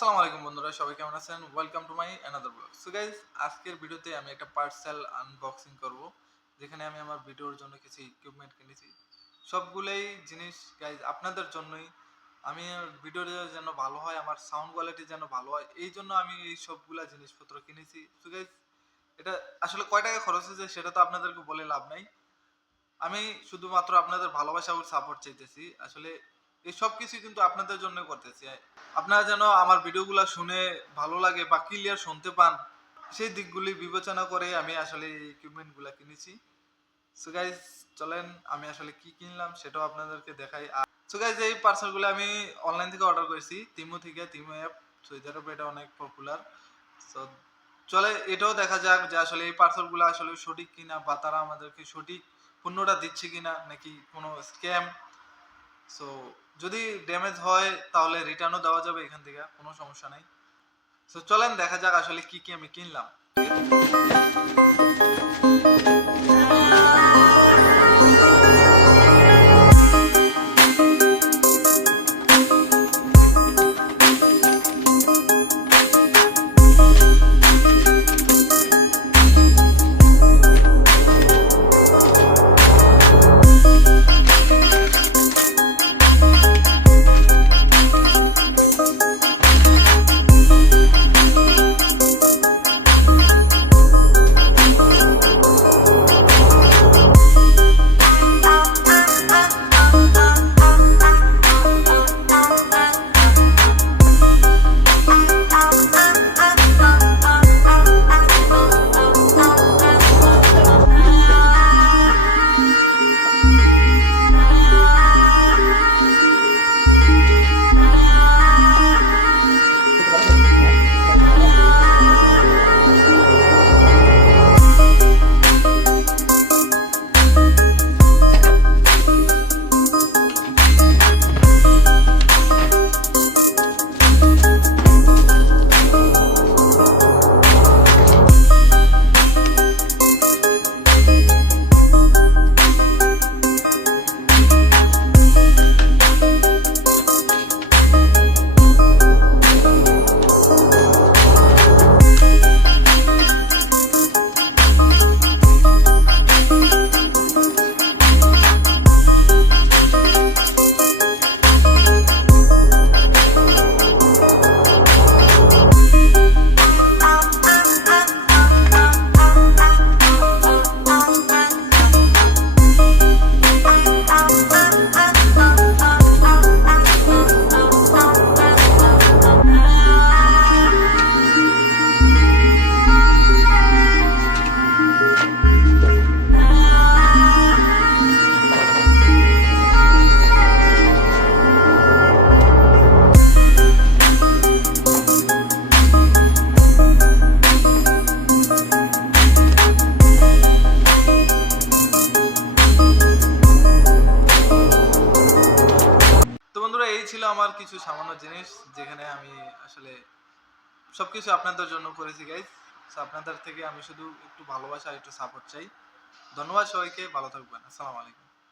আসসালামু আলাইকুম বন্ধুরা, সবাই কেমন আছেন? Welcome to my another blog so guys আজকের ভিডিওতে আমি একটা পার্সেল আনবক্সিং করব, যেখানে আমি আমার ভিডিওর জন্য কিছু ইকুইপমেন্ট কিনেছি। সবগুলোই জিনিস গাইজ আপনাদের জন্যই। আমি ভিডিওটা যেন ভালো হয়, আমার সাউন্ড কোয়ালিটি যেন ভালো হয়, এই জন্য আমি এই সবগুলা জিনিসপত্র কিনেছি। সো গাইজ এটা আসলে কয় টাকা খরচ হয়েছে সেটা তো আপনাদেরকে বলে লাভ নাই। আমি শুধুমাত্র আপনাদের ভালোবাসা ও সাপোর্ট চাইতেছি। আসলে এই সব কিছু কিন্তু আপনাদের জন্য করতেছি। আপনারা যেন আমার ভিডিওগুলো শুনে ভালো লাগে বা ক্লিয়ার শুনতে পান, সেই দিকগুলি বিবেচনা করে আমি আসলে এই ইকুইপমেন্টগুলো কিনেছি। সো গাইজ চলেন, আমি আসলে কি কিনলাম সেটাও আপনাদেরকে দেখাই। সো গাইজ এই পার্সেলগুলো আমি অনলাইন থেকে অর্ডার করেছি তিমু থেকে তিমু অ্যাপ আরবে এটা অনেক পপুলার সো চলে, এটাও দেখা যাক যে আসলে এই পার্সেলগুলো আসলে সঠিক কিনা বা তারা আমাদেরকে সঠিক পণ্যটা দিচ্ছে কিনা নাকি কোনো স্ক্যাম সো যদি ড্যামেজ হয়, তাহলে রিটার্নও দেওয়া যাবে এখান থেকে, কোনো সমস্যা নেই। তো চলেন দেখা যাক আসলে কি কি আমি কিনলাম। আমার কিছু সামান্য জিনিস যেখানে আমি আসলে সবকিছু আপনাদের জন্য করেছি গাইজ আপনাদের থেকে আমি শুধু একটু ভালোবাসা আর একটু সাপোর্ট চাই। ধন্যবাদ সবাইকে, ভালো থাকবেন। আসসালামু আলাইকুম।